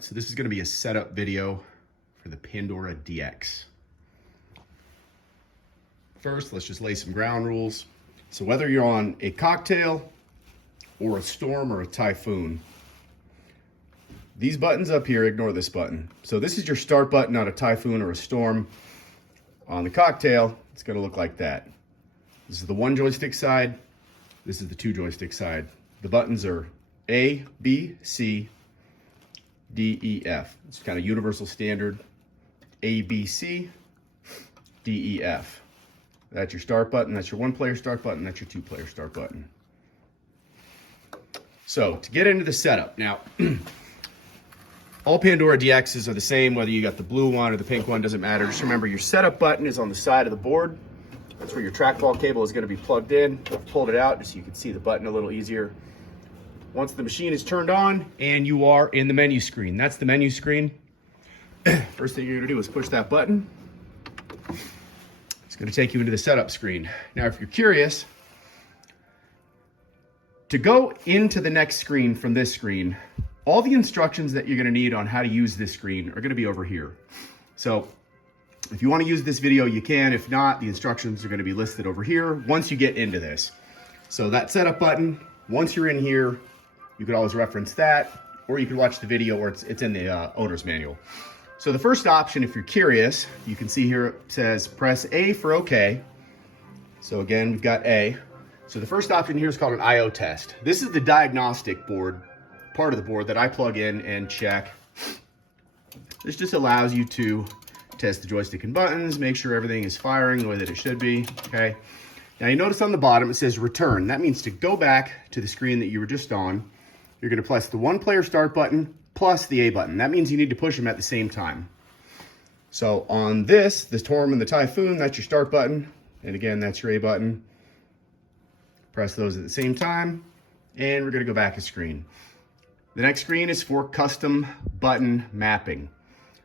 right, so this is going to be a setup video for the Pandora DX. First, let's just lay some ground rules. So whether you're on a cocktail or a storm or a typhoon, these buttons up here, ignore this button. So this is your start button on a typhoon or a storm. On the cocktail, it's going to look like that. This is the one joystick side. This is the two joystick side. The buttons are A, B, C, D, E, F. It's kind of universal standard. A, B, C, D, E, F. That's your start button. That's your one-player start button. That's your two-player start button. So to get into the setup, now, all Pandora DXs are the same, whether you got the blue one or the pink one, doesn't matter. Just remember your setup button is on the side of the board. That's where your trackball cable is going to be plugged in. I've pulled it out just so you can see the button a little easier. Once the machine is turned on and you are in the menu screen, that's the menu screen. First thing you're going to do is push that button. It's going to take you into the setup screen. Now, if you're curious, to go into the next screen from this screen, all the instructions that you're going to need on how to use this screen are going to be over here. So if you want to use this video, you can. If not, the instructions are going to be listed over here once you get into this. So that setup button, once you're in here, you can always reference that, or you can watch the video, or it's in the owner's manual. So the first option, if you're curious, you can see here it says press A for OK. So again, we've got A. So the first option here is called an I/O test. This is the diagnostic board, part of the board that I plug in and check. This just allows you to test the joystick and buttons, make sure everything is firing the way that it should be, okay? Now you notice on the bottom it says return. That means to go back to the screen that you were just on, you're gonna press the one player start button plus the A button. That means you need to push them at the same time. So on this, the Storm and the Typhoon, that's your start button. And again, that's your A button. Press those at the same time, and we're gonna go back a screen. The next screen is for custom button mapping.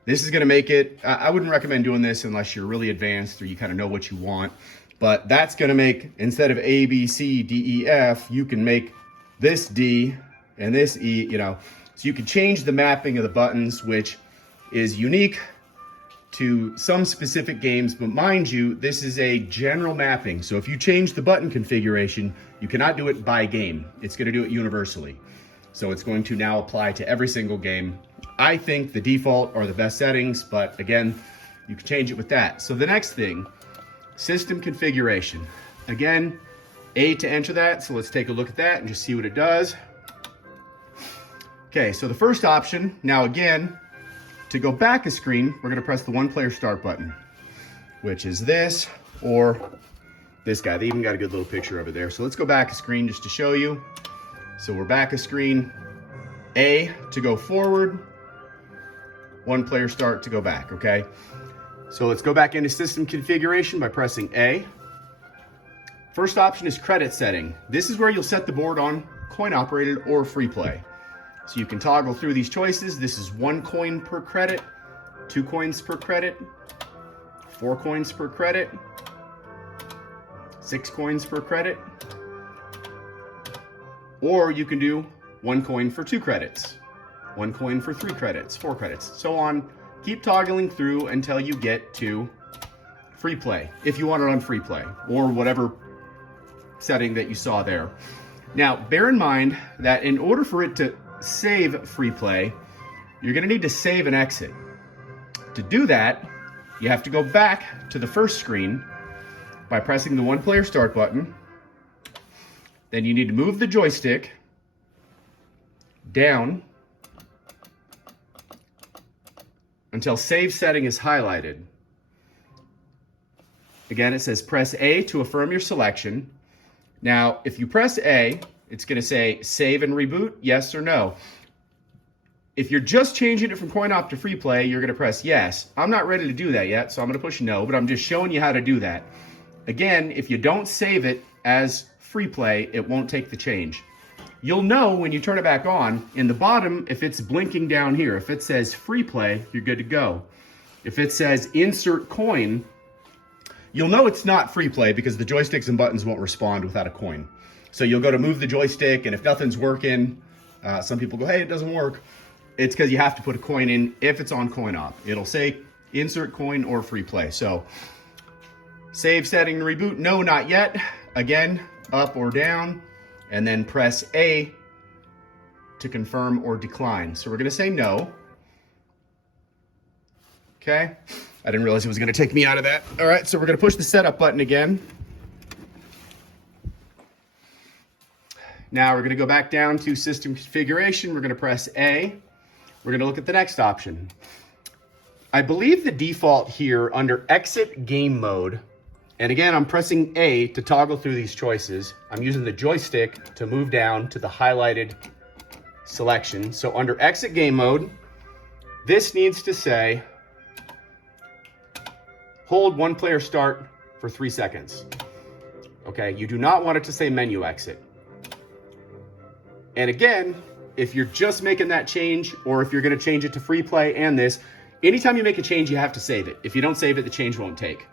This is gonna make it, I wouldn't recommend doing this unless you're really advanced or you kind of know what you want, but that's gonna make, instead of A, B, C, D, E, F, you can make this D and this E, you know, so you can change the mapping of the buttons, which is unique to some specific games, but mind you, this is a general mapping. So if you change the button configuration, you cannot do it by game. It's gonna do it universally. So it's going to now apply to every single game. I think the default are the best settings, but again, you can change it with that. So the next thing, system configuration. Again, A to enter that, so let's take a look at that and just see what it does. Okay, so the first option, now again, to go back a screen, we're gonna press the one player start button, which is this or this guy. They even got a good little picture of it there. So let's go back a screen just to show you. So we're back a screen. A to go forward, one player start to go back, okay? So let's go back into system configuration by pressing A. First option is credit setting. This is where you'll set the board on coin operated or free play. So you can toggle through these choices. This is 1 coin per credit, 2 coins per credit, 4 coins per credit, 6 coins per credit, or you can do 1 coin for 2 credits, 1 coin for 3 credits, 4 credits, so on. Keep toggling through until you get to free play, if you want it on free play, or whatever setting that you saw there. Now, bear in mind that in order for it to save free play, you're gonna need to save and exit. To do that, you have to go back to the first screen by pressing the one player start button. Then you need to move the joystick down until save setting is highlighted. Again, it says press A to affirm your selection. Now, if you press A, it's gonna say save and reboot, yes or no. If you're just changing it from coin op to free play, you're gonna press yes. I'm not ready to do that yet, so I'm gonna push no, but I'm just showing you how to do that. Again, if you don't save it as free play, it won't take the change. You'll know when you turn it back on, in the bottom, if it's blinking down here, if it says free play, you're good to go. If it says insert coin, you'll know it's not free play because the joysticks and buttons won't respond without a coin. So you'll go to move the joystick, and if nothing's working, some people go, hey, it doesn't work. it's because you have to put a coin in if it's on coin op. It'll say insert coin or free play. So save setting to reboot. No, not yet. Again, up or down, and then press A to confirm or decline. So we're going to say no. Okay. I didn't realize it was going to take me out of that. All right. So we're going to push the setup button again. Now we're going to go back down to system configuration. We're going to press A. We're going to look at the next option. I believe the default here under exit game mode, and again, I'm pressing A to toggle through these choices. I'm using the joystick to move down to the highlighted selection. So under exit game mode, this needs to say, hold one player start for 3 seconds. Okay, you do not want it to say menu exit. And again, if you're just making that change, or if you're gonna change it to free play and this, anytime you make a change, you have to save it. If you don't save it, the change won't take.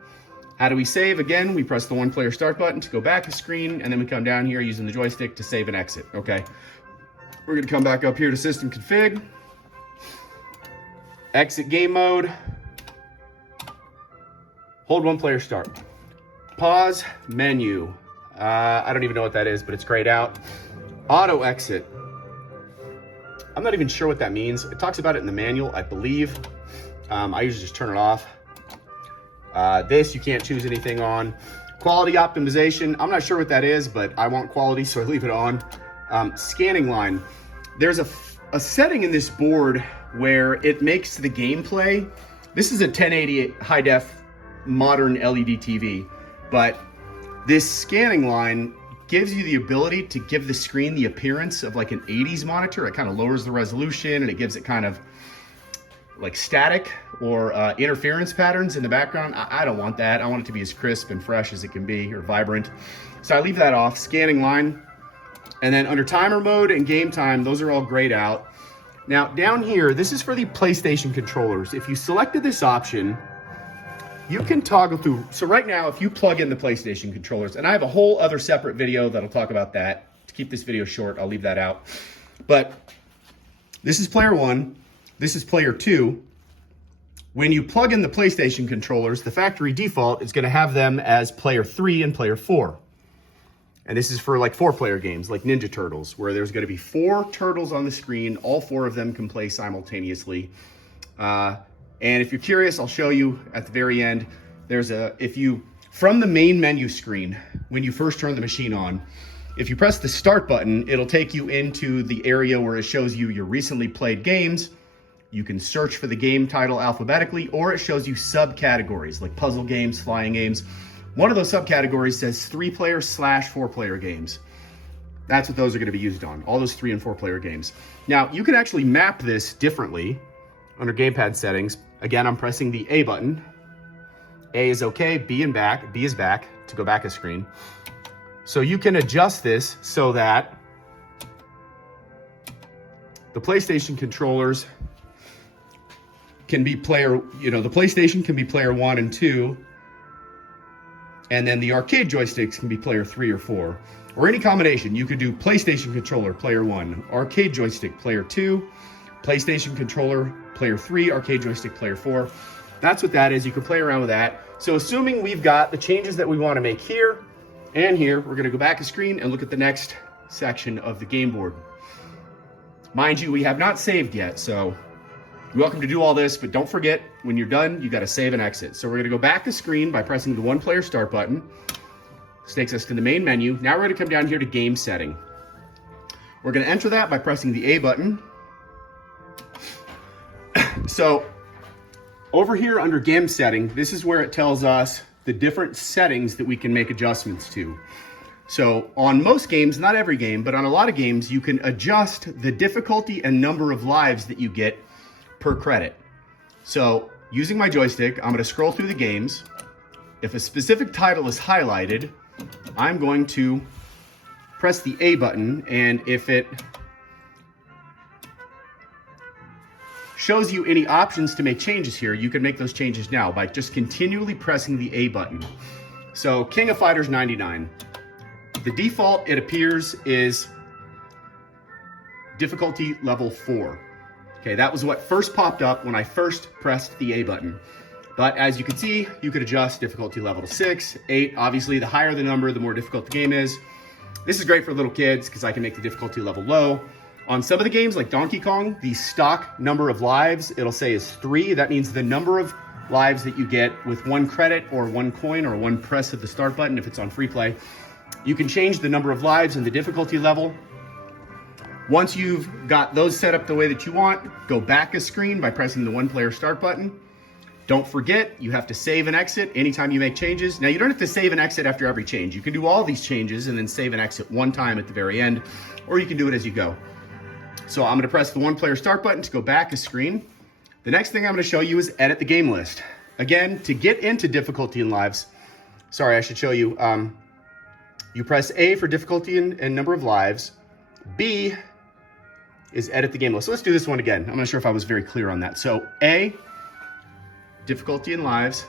How do we save? Again, we press the one player start button to go back a screen, and then we come down here using the joystick to save and exit, okay? We're gonna come back up here to system config, exit game mode, hold one player start, pause, menu. I don't even know what that is, but it's grayed out. Auto exit. I'm not even sure what that means. It talks about it in the manual, I believe. I usually just turn it off. This you can't choose anything on. Quality optimization, I'm not sure what that is, but I want quality, so I leave it on. Scanning line. There's a setting in this board where it makes the gameplay. This is a 1080 high def modern LED TV, but this scanning line gives you the ability to give the screen the appearance of like an 80s monitor. It kind of lowers the resolution and it gives it kind of like static or interference patterns in the background. I don't want that. I want it to be as crisp and fresh as it can be, or vibrant. So I leave that off, scanning line. And then under timer mode and game time, those are all grayed out. Now down here, this is for the PlayStation controllers. If you selected this option, you can toggle through. So right now, if you plug in the PlayStation controllers, and I have a whole other separate video that'll talk about that. To keep this video short, I'll leave that out. But this is player 1. This is player 2. When you plug in the PlayStation controllers, the factory default is going to have them as player 3 and player 4. And this is for like 4-player games like Ninja Turtles, where there's going to be 4 turtles on the screen. All 4 of them can play simultaneously. And if you're curious, I'll show you at the very end. From the main menu screen, when you first turn the machine on, if you press the start button, it'll take you into the area where it shows you your recently played games. You can search for the game title alphabetically, or it shows you subcategories like puzzle games, flying games. One of those subcategories says 3-player / 4-player games. That's what those are going to be used on, all those 3 and 4-player games. Now, you can actually map this differently under gamepad settings. Again, I'm pressing the A button. A is okay, B is back to go back a screen. So you can adjust this so that the PlayStation controllers can be the PlayStation can be player 1 and 2, and then the arcade joysticks can be player 3 or 4, or any combination. You could do PlayStation controller, player 1, arcade joystick, player 2, PlayStation controller, player 3, arcade joystick, player 4. That's what that is. You can play around with that. So assuming we've got the changes that we want to make here and here, we're going to go back a screen and look at the next section of the game board. Mind you, we have not saved yet, so you're welcome to do all this, but don't forget, when you're done, you got to save and exit. So we're going to go back the screen by pressing the 1-player start button. This takes us to the main menu. Now we're going to come down here to game setting. We're going to enter that by pressing the A button. So over here under game setting, this is where it tells us the different settings that we can make adjustments to. So on most games, not every game, but on a lot of games, you can adjust the difficulty and number of lives that you get per credit. So using my joystick, I'm going to scroll through the games. If a specific title is highlighted, I'm going to press the A button, and if it shows you any options to make changes here, you can make those changes now by just continually pressing the A button. So King of Fighters 99. The default, it appears, is difficulty level 4. Okay, that was what first popped up when I first pressed the A button. But as you can see, you could adjust difficulty level to 6, 8. Obviously, the higher the number, the more difficult the game is. This is great for little kids because I can make the difficulty level low. On some of the games like Donkey Kong, the stock number of lives, it'll say is 3. That means the number of lives that you get with 1 credit or 1 coin or 1 press of the start button if it's on free play. You can change the number of lives and the difficulty level. Once you've got those set up the way that you want, go back a screen by pressing the 1-player start button. Don't forget, you have to save and exit anytime you make changes. Now, you don't have to save and exit after every change. You can do all these changes and then save and exit one time at the very end, or you can do it as you go. So I'm gonna press the 1-player start button to go back a screen. The next thing I'm gonna show you is edit the game list. Again, to get into difficulty and lives, sorry, I should show you. You press A for difficulty and number of lives. B is edit the game list. So let's do this one again. I'm not sure if I was very clear on that. So A, difficulty and lives,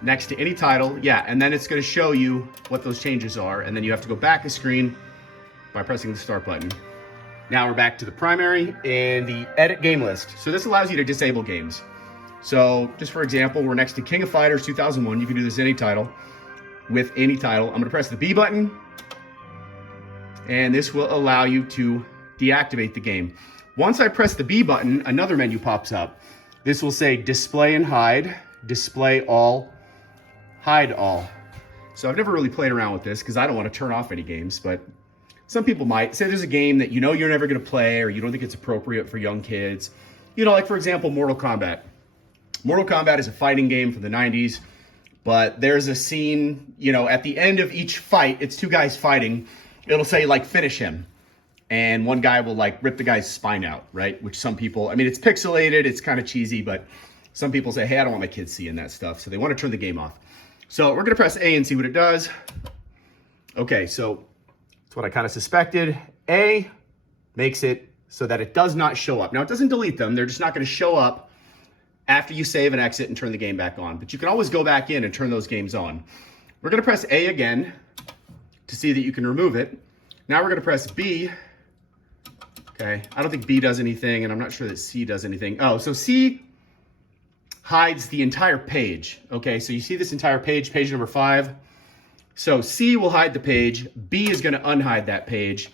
next to any title, yeah, and then it's gonna show you what those changes are, and then you have to go back a screen by pressing the start button. Now we're back to the primary and the edit game list. So this allows you to disable games. So just for example, we're next to King of Fighters 2001. You can do this any title, with any title. I'm gonna press the B button, and this will allow you to deactivate the game. Once I press the B button, another menu pops up. This will say display and hide, display all, hide all. So I've never really played around with this because I don't want to turn off any games, but some people might. Say there's a game that you know you're never going to play or you don't think it's appropriate for young kids. You know, like for example, Mortal Kombat. Mortal Kombat is a fighting game from the 90s, but there's a scene, you know, at the end of each fight, it's 2 guys fighting. It'll say like finish him. And one guy will like rip the guy's spine out, right? Which some people, I mean, it's pixelated, it's kind of cheesy, but some people say, hey, I don't want my kids seeing that stuff. So they want to turn the game off. So we're gonna press A and see what it does. Okay, so that's what I kind of suspected. A makes it so that it does not show up. Now it doesn't delete them, they're just not gonna show up after you save and exit and turn the game back on. But you can always go back in and turn those games on. We're gonna press A again to see that you can remove it. Now we're gonna press B. Okay, I don't think B does anything, and I'm not sure that C does anything. Oh, so C hides the entire page. Okay, so you see this entire page, page number 5. So C will hide the page, B is gonna unhide that page,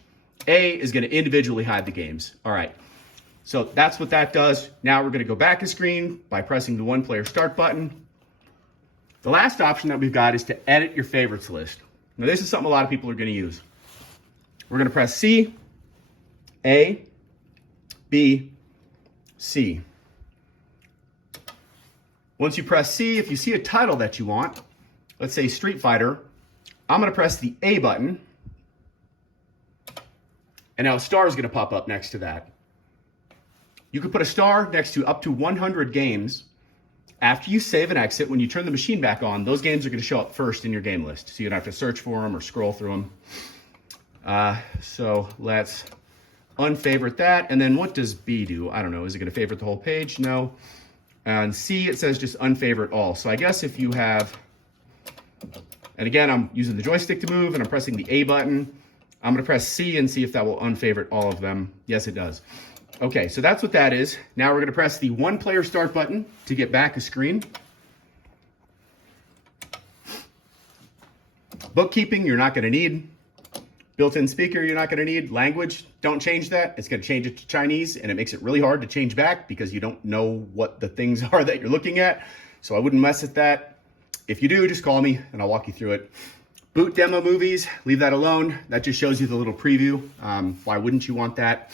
A is gonna individually hide the games. All right, so that's what that does. Now we're gonna go back a screen by pressing the 1-player start button. The last option that we've got is to edit your favorites list. Now this is something a lot of people are gonna use. We're gonna press C, A, B, C. Once you press C, if you see a title that you want, let's say Street Fighter, I'm gonna press the A button, and now a star is gonna pop up next to that. You could put a star next to up to 100 games. After you save and exit, when you turn the machine back on, those games are gonna show up first in your game list, so you don't have to search for them or scroll through them. So let's unfavorite that. And then what does B do? I don't know. Is it going to favorite the whole page? No. And C, it says just unfavorite all. So I guess if you have, and again, I'm using the joystick to move and I'm pressing the A button. I'm going to press C and see if that will unfavorite all of them. Yes, it does. Okay, so that's what that is. Now we're going to press the 1-player start button to get back a screen. Bookkeeping, you're not going to need. Built-in speaker, you're not gonna need. Language, don't change that. It's gonna change it to Chinese, and it makes it really hard to change back because you don't know what the things are that you're looking at. So I wouldn't mess with that. If you do, just call me and I'll walk you through it. Boot demo movies, leave that alone. That just shows you the little preview. Why wouldn't you want that?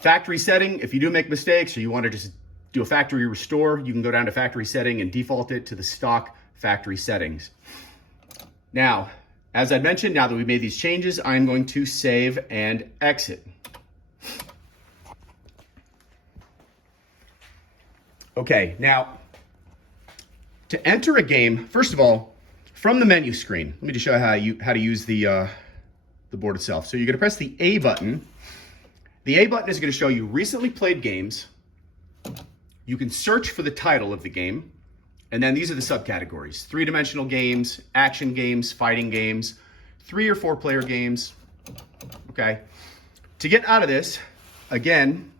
Factory setting, if you do make mistakes or you wanna just do a factory restore, you can go down to factory setting and default it to the stock factory settings. Now, as I mentioned, now that we've made these changes, I'm going to save and exit. Okay, now, to enter a game, first of all, from the menu screen, let me just show you how to use the board itself. So you're gonna press the A button. The A button is gonna show you recently played games. You can search for the title of the game. And then these are the subcategories: 3-dimensional games, action games, fighting games, 3 or 4 player games, okay? To get out of this, again,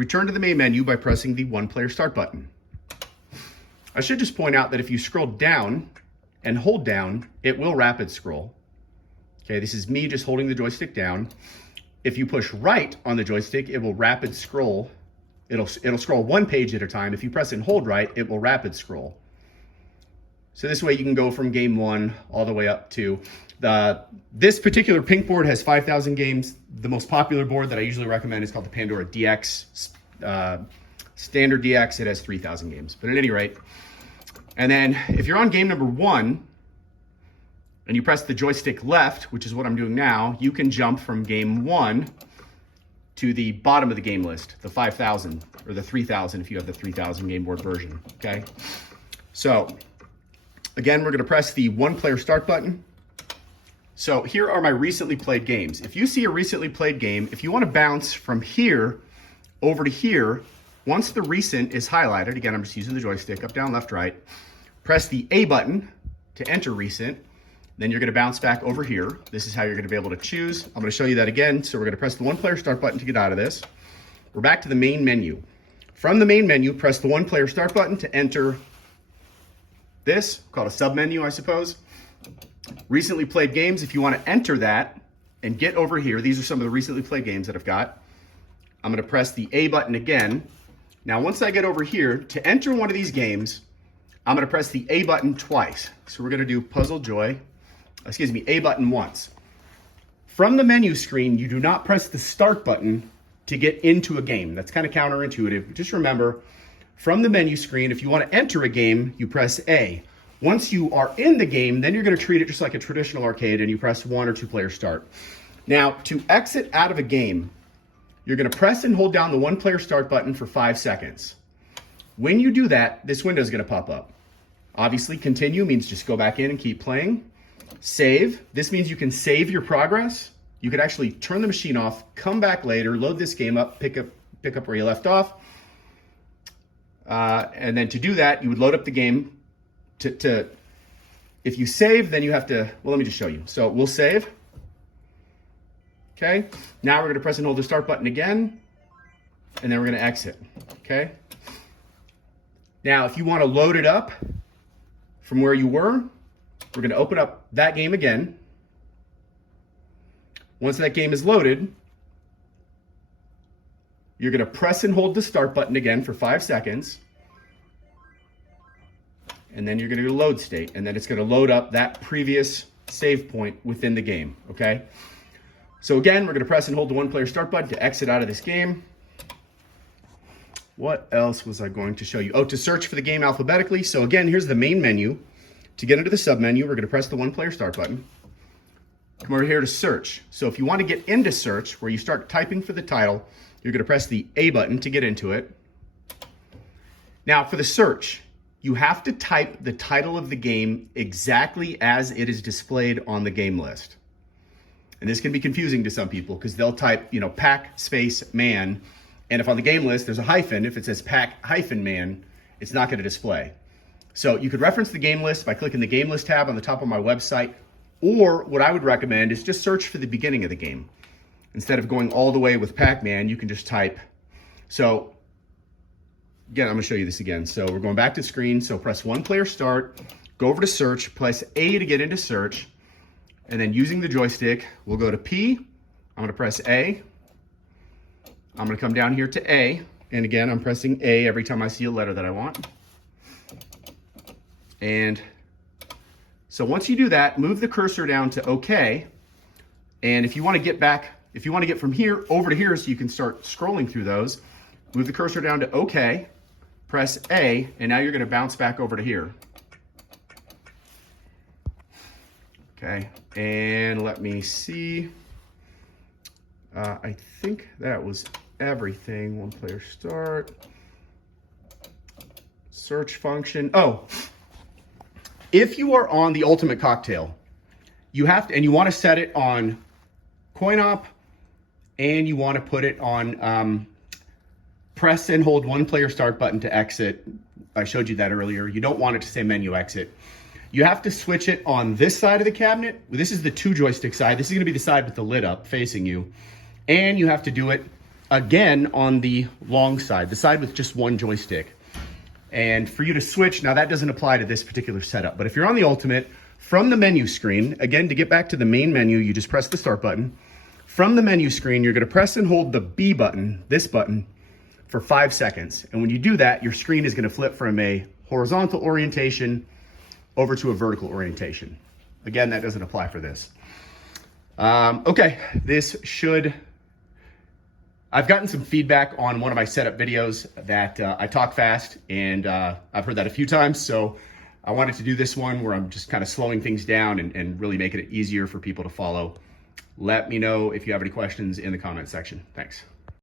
return to the main menu by pressing the One Player Start button. I should just point out that if you scroll down and hold down, it will rapid scroll. Okay, this is me just holding the joystick down. If you push right on the joystick, it will rapid scroll. It'll scroll one page at a time. If you press and hold right, it will rapid scroll. So this way you can go from game 1 all the way up to this particular pink board has 5,000 games. The most popular board that I usually recommend is called the Pandora DX. Standard DX, it has 3,000 games. But at any rate, and then if you're on game number 1 and you press the joystick left, which is what I'm doing now, you can jump from game 1 to the bottom of the game list, the 5,000 or the 3,000 if you have the 3,000 game board version, okay? So again, we're gonna press the One Player Start button. So here are my recently played games. If you see a recently played game, if you wanna bounce from here over to here, once the recent is highlighted, again, I'm just using the joystick, up, down, left, right, press the A button to enter recent, then you're gonna bounce back over here. This is how you're gonna be able to choose. I'm gonna show you that again. So we're gonna press the One Player Start button to get out of this. We're back to the main menu. From the main menu, press the One Player Start button to enter this, called a sub-menu, I suppose. Recently played games, if you wanna enter that and get over here, these are some of the recently played games that I've got. I'm gonna press the A button again. Now, once I get over here, to enter one of these games, I'm gonna press the A button twice. So we're gonna do A button once. From the menu screen, you do not press the Start button to get into a game. That's kind of counterintuitive. Just remember, from the menu screen, if you wanna enter a game, you press A. Once you are in the game, then you're gonna treat it just like a traditional arcade and you press 1 or 2 player start. Now, to exit out of a game, you're gonna press and hold down the One Player Start button for 5 seconds. When you do that, this window is gonna pop up. Obviously, continue means just go back in and keep playing. Save, this means you can save your progress. You could actually turn the machine off, come back later, load this game up, pick up where you left off. And then to do that, you would load up the game. If you save, then you have to, well, let me just show you. So we'll save. Okay, now we're gonna press and hold the Start button again, and then we're gonna exit, okay? Now, if you wanna load it up from where you were, we're gonna open up that game again. Once that game is loaded, you're gonna press and hold the Start button again for 5 seconds, and then you're gonna go load state, and then it's gonna load up that previous save point within the game, okay? So again, we're gonna press and hold the One Player Start button to exit out of this game. What else was I going to show you? Oh, to search for the game alphabetically. So again, here's the main menu. To get into the sub-menu, we're gonna press the One Player Start button. Come over here to search. So if you wanna get into search, where you start typing for the title, you're gonna press the A button to get into it. Now for the search, you have to type the title of the game exactly as it is displayed on the game list. And this can be confusing to some people because they'll type, Pac space man. And if on the game list there's a hyphen, if it says Pac hyphen man, it's not gonna display. So you could reference the game list by clicking the game list tab on the top of my website, or what I would recommend is just search for the beginning of the game. Instead of going all the way with Pac-Man, you can just type. So again, I'm gonna show you this again. So we're going back to screen. So press One Player Start, go over to search, press A to get into search. And then using the joystick, we'll go to P. I'm gonna press A. I'm gonna come down here to A. And again, I'm pressing A every time I see a letter that I want. And so once you do that, move the cursor down to OK. And if you wanna get from here over to here so you can start scrolling through those, move the cursor down to OK, press A, and now you're gonna bounce back over to here. Okay, and let me see. I think that was everything. One Player Start. Search function. Oh, if you are on the Ultimate Cocktail, you have to, and you want to set it on coin op, and you want to put it on press and hold One Player Start button to exit. I showed you that earlier. You don't want it to say menu exit. You have to switch it on this side of the cabinet. This is the 2 joystick side. This is gonna be the side with the lid up facing you. And you have to do it again on the long side, the side with just one joystick. And for you to switch, now that doesn't apply to this particular setup, but if you're on the Ultimate, from the menu screen, again, to get back to the main menu, you just press the start button. From the menu screen, you're gonna press and hold the B button, this button, for 5 seconds. And when you do that, your screen is gonna flip from a horizontal orientation over to a vertical orientation. Again, that doesn't apply for this. Okay, I've gotten some feedback on one of my setup videos that I talk fast, and I've heard that a few times, so I wanted to do this one where I'm just kind of slowing things down and really making it easier for people to follow. Let me know if you have any questions in the comment section. Thanks.